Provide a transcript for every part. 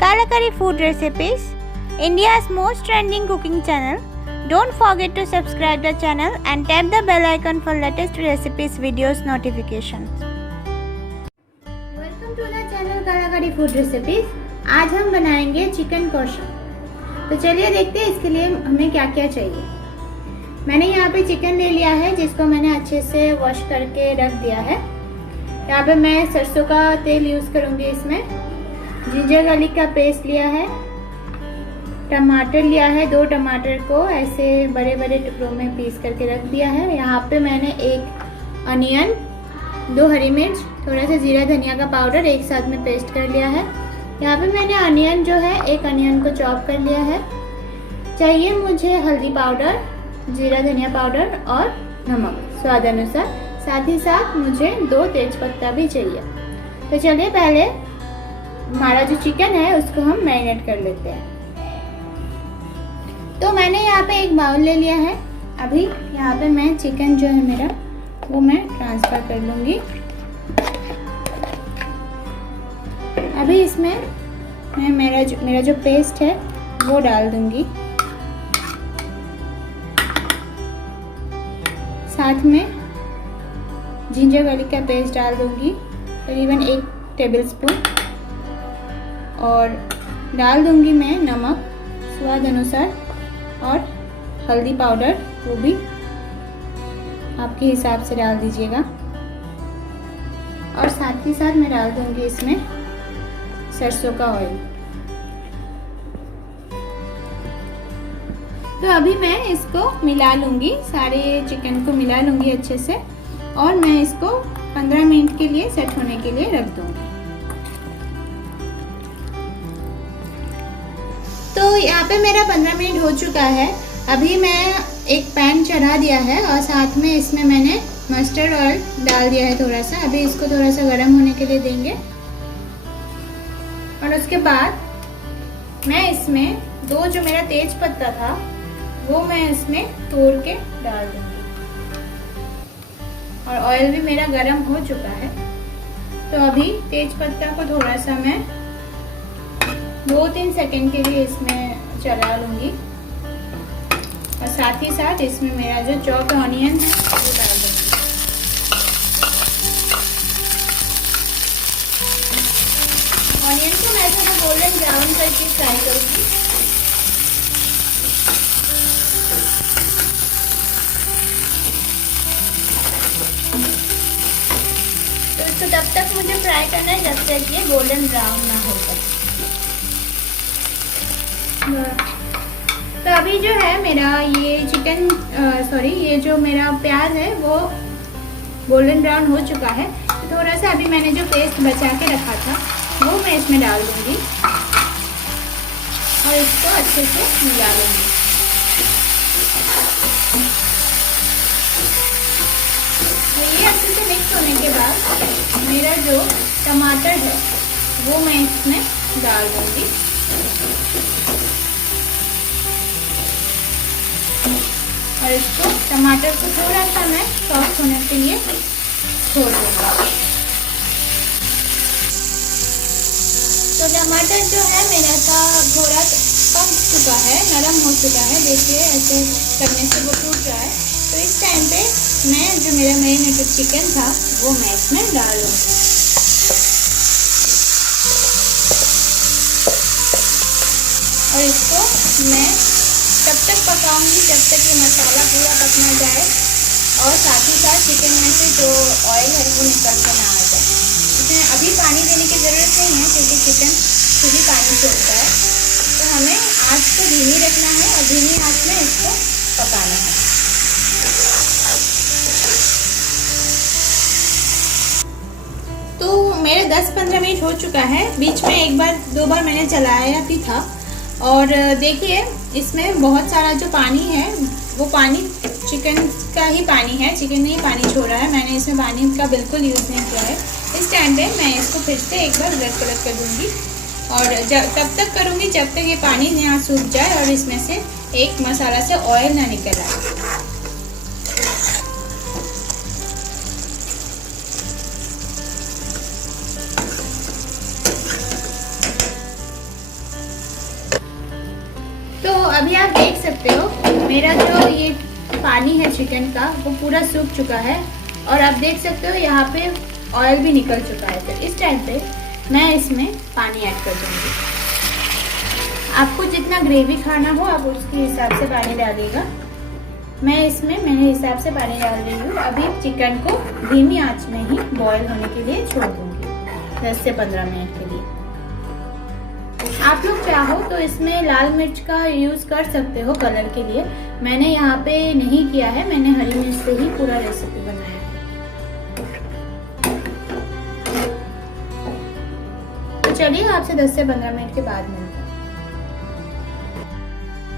Kalakari Food Recipes, India's most trending cooking channel. Don't forget to subscribe the channel and tap the bell icon for latest recipes videos notifications. Welcome to the channel Kalakari Food Recipes. आज हम बनाएंगे chicken कौशा। तो चलिए देखते हैं इसके लिए हमें क्या क्या चाहिए। मैंने यहाँ पे चिकन ले लिया है जिसको मैंने अच्छे से वॉश करके रख दिया है। यहाँ पे मैं सरसों का तेल यूज़ करूँगी। इसमें जिंजर गार्लिक का पेस्ट लिया है, टमाटर लिया है, 2 टमाटर को ऐसे बड़े बड़े टुकड़ों में पीस करके रख दिया है। यहाँ पे मैंने 1 अनियन, 2 हरी मिर्च, थोड़ा सा जीरा धनिया का पाउडर एक साथ में पेस्ट कर लिया है। यहाँ पे मैंने अनियन जो है 1 अनियन को चॉप कर लिया है। चाहिए मुझे हल्दी पाउडर, जीरा धनिया पाउडर और नमक स्वाद अनुसार। साथ ही साथ मुझे 2 तेजपत्ता भी चाहिए। तो चलिए पहले हमारा जो चिकन है उसको हम मैरिनेट कर लेते हैं। तो मैंने यहाँ पे एक बाउल ले लिया है। अभी यहाँ पे मैं चिकन जो है मेरा वो मैं ट्रांसफ़र कर लूँगी। अभी इसमें मैं मेरा जो पेस्ट है वो डाल दूँगी। साथ में जिंजर गार्लिक का पेस्ट डाल दूँगी, करीबन 1 टेबलस्पून, और डाल दूँगी मैं नमक स्वाद अनुसार और हल्दी पाउडर, वो भी आपके हिसाब से डाल दीजिएगा। और साथ ही साथ मैं डाल दूँगी इसमें सरसों का ऑयल। तो अभी मैं इसको मिला लूँगी, सारे चिकन को मिला लूँगी अच्छे से, और मैं इसको 15 मिनट के लिए सेट होने के लिए रख दूँगी। तो यहाँ पे मेरा 15 मिनट हो चुका है। अभी मैं एक पैन चढ़ा दिया है और साथ में इसमें मैंने मस्टर्ड ऑयल डाल दिया है थोड़ा सा। अभी इसको थोड़ा सा गर्म होने के लिए देंगे, और उसके बाद मैं इसमें 2 जो मेरा तेज पत्ता था वो मैं इसमें तोड़ के डाल दूँगी। और ऑयल भी मेरा गर्म हो चुका है। तो अभी तेज पत्ता को थोड़ा सा मैं 2-3 सेकंड के लिए इसमें चला लूँगी, और साथ ही साथ इसमें मेरा जो चॉप्ड ऑनियन है वो डाल दूँगी। ऑनियन को मैं थोड़ा गोल्डन ब्राउन करके फ्राई करूँगी। तो इसको तब तक मुझे फ्राई करना है जब तक ये गोल्डन ब्राउन ना हो सके। तो अभी जो है मेरा ये ये जो मेरा प्याज है वो गोल्डन ब्राउन हो चुका है। तो थोड़ा सा अभी मैंने जो पेस्ट बचा के रखा था वो मैं इसमें डाल दूँगी और इसको अच्छे से मिला लूँगी। तो ये अच्छे से मिक्स होने के बाद मेरा जो टमाटर है वो मैं इसमें डाल दूँगी, और इसको टमाटर को थोड़ा सा मैं सॉफ्ट होने के लिए छोड़ दूँगी। तो टमाटर जो है मेरा का थोड़ा पक चुका है, नरम हो चुका है। देखिए ऐसे करने से वो टूट रहा है। तो इस टाइम पे मैं जो मेरा मैरिनेटेड चिकन था वो मैं इसमें डाल दूँगी, और इसको मैं तब तक पकाऊंगी जब तक ये मसाला पूरा पक ना जाए, और साथ ही साथ चिकन में से जो ऑयल है वो निकल कर ना आ जाए। इसमें अभी पानी देने की ज़रूरत नहीं है क्योंकि चिकन खुद ही पानी छोड़ता है। तो हमें आँच को धीमी रखना है और धीमी आँच में इसको पकाना है। तो मेरे 10-15 मिनट हो चुका है। बीच में 1-2 बार मैंने चलाया भी था, और देखिए इसमें बहुत सारा जो पानी है वो पानी चिकन का ही पानी है, चिकन ने ही पानी छोड़ा है। मैंने इसमें पानी का बिल्कुल यूज़ नहीं किया है। इस टाइम पे मैं इसको फिर से एक बार उलट पलट कर दूँगी, और तब तक करूँगी जब तक ये पानी ना सूख जाए और इसमें से एक मसाला से ऑयल ना निकल आए। अभी आप देख सकते हो मेरा जो ये पानी है चिकन का वो पूरा सूख चुका है और आप देख सकते हो यहाँ पे ऑयल भी निकल चुका है। तो इस टाइम पे मैं इसमें पानी ऐड कर दूँगी। आपको जितना ग्रेवी खाना हो आप उसके हिसाब से पानी डालिएगा। मैं इसमें मेरे हिसाब से पानी डाल रही हूँ। अभी चिकन को धीमी आंच में ही बॉईल होने के लिए छोड़ दूँगी 10 से 15 मिनट के लिए। आप लोग चाहो तो इसमें लाल मिर्च का यूज़ कर सकते हो कलर के लिए। मैंने यहाँ पे नहीं किया है, मैंने हरी मिर्च से ही पूरा रेसिपी बनाया है। तो चलिए आपसे 10 से 15 मिनट के बाद मिलते हैं।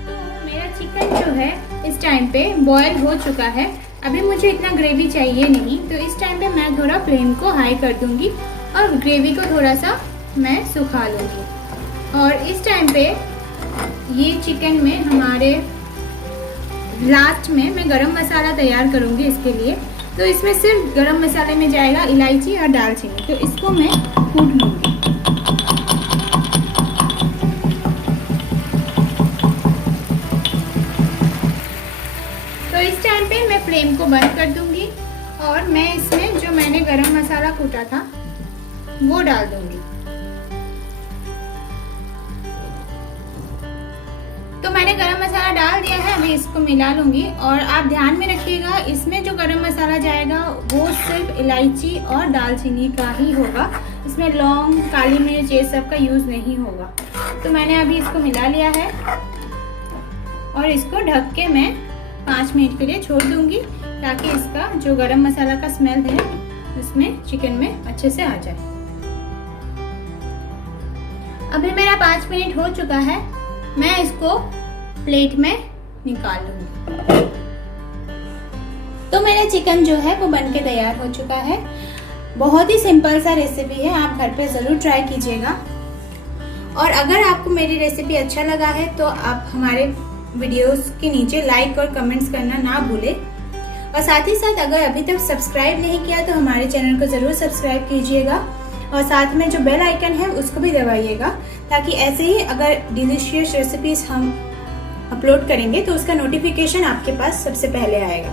तो मेरा चिकन जो है इस टाइम पे बॉयल हो चुका है। अभी मुझे इतना ग्रेवी चाहिए नहीं, तो इस टाइम पे मैं थोड़ा फ्लेम को हाई कर दूंगी और ग्रेवी को थोड़ा सा मैं सुखा लूँगी। और इस टाइम पे ये चिकन में हमारे लास्ट में मैं गरम मसाला तैयार करूँगी इसके लिए। तो इसमें सिर्फ गरम मसाले में जाएगा इलायची और दालचीनी। तो इसको मैं कूट लूँगी। तो इस टाइम पे मैं फ्लेम को बंद कर दूँगी और मैं इसमें जो मैंने गरम मसाला कूटा था वो डाल दूँगी। तो मैंने गरम मसाला डाल दिया है, अभी इसको मिला लूँगी। और आप ध्यान में रखिएगा इसमें जो गरम मसाला जाएगा वो सिर्फ इलायची और दालचीनी का ही होगा। इसमें लौंग, काली मिर्च ये सब का यूज़ नहीं होगा। तो मैंने अभी इसको मिला लिया है और इसको ढक के मैं 5 मिनट के लिए छोड़ दूँगी ताकि इसका जो गरम मसाला का स्मेल है इसमें चिकन में अच्छे से आ जाए। अभी मेरा 5 मिनट हो चुका है, मैं इसको प्लेट में निकाल लूँगी। तो मेरा चिकन जो है वो बनके तैयार हो चुका है। बहुत ही सिंपल सा रेसिपी है, आप घर पे ज़रूर ट्राई कीजिएगा। और अगर आपको मेरी रेसिपी अच्छा लगा है तो आप हमारे वीडियोस के नीचे लाइक और कमेंट्स करना ना भूलें। और साथ ही साथ अगर अभी तक सब्सक्राइब नहीं किया तो हमारे चैनल को ज़रूर सब्सक्राइब कीजिएगा और साथ में जो बेल आइकन है उसको भी दबाइएगा ताकि ऐसे ही अगर डिलीशियस रेसिपीज हम अपलोड करेंगे तो उसका नोटिफिकेशन आपके पास सबसे पहले आएगा।